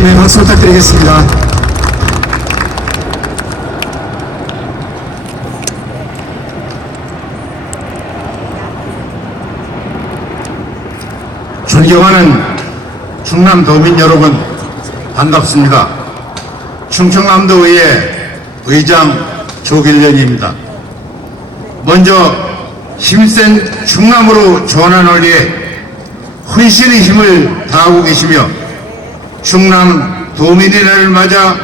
네, 박수 부탁드리겠습니다. 존경하는 충남 도민 여러분 반갑습니다. 충청남도의회 의장 조길련입니다. 먼저 힘센 충남으로 전환을 위해 헌신의 힘을 다하고 계시며 충남 도민이라를 맞아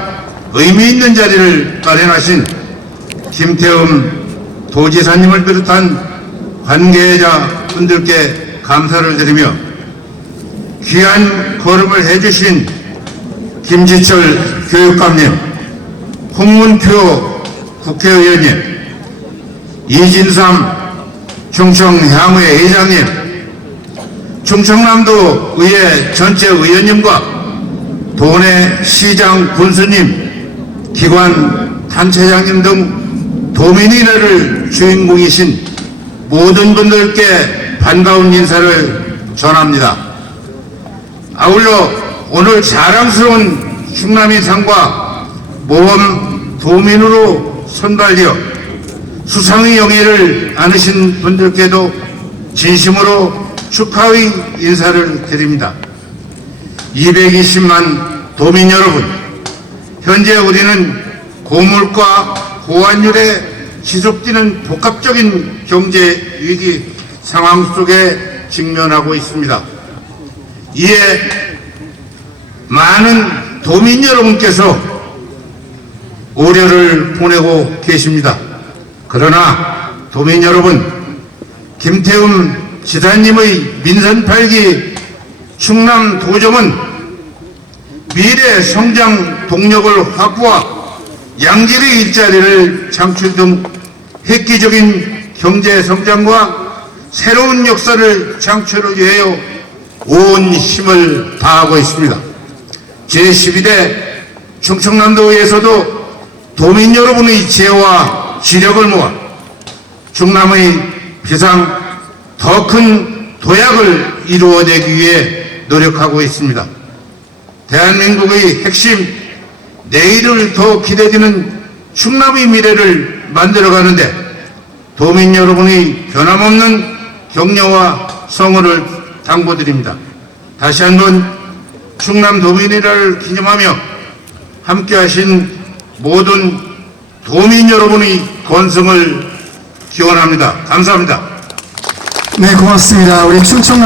의미 있는 자리를 마련하신 김태흠 도지사님을 비롯한 관계자 분들께 감사를 드리며 귀한 걸음을 해주신 김지철 교육감님, 홍문표 국회의원님, 이진삼 충청향의 회장님, 충청남도 의회 전체 의원님과 도내 시장 군수님, 기관 단체장님 등 도민이래를 주인공이신 모든 분들께 반가운 인사를 전합니다. 아울러 오늘 자랑스러운 충남이 상과 모범 도민으로 선발되어 수상의 영예를 안으신 분들께도 진심으로 축하의 인사를 드립니다. 220만 도민 여러분, 현재 우리는 고물가 고환율에 지속되는 복합적인 경제 위기 상황 속에 직면하고 있습니다. 이에 많은 도민 여러분께서 오려를 보내고 계십니다. 그러나 도민 여러분, 김태훈 지사님의 민선 8기 충남 도정은 미래 성장 동력을 확보와 양질의 일자리를 창출 등 획기적인 경제 성장과 새로운 역사를 창출을 위하여 온 힘을 다하고 있습니다. 제12대 충청남도에서도 도민 여러분의 지혜와 지력을 모아 충남의 비상 더 큰 도약을 이루어내기 위해 노력하고 있습니다. 대한민국의 핵심 내일을 더 기대되는 충남의 미래를 만들어가는데 도민 여러분의 변함없는 격려와 성원을 당부드립니다. 다시 한번 충남 도민이라를 기념하며 함께하신 모든 도민 여러분의 건승을 기원합니다. 감사합니다. 네, 고맙습니다. 우리 충청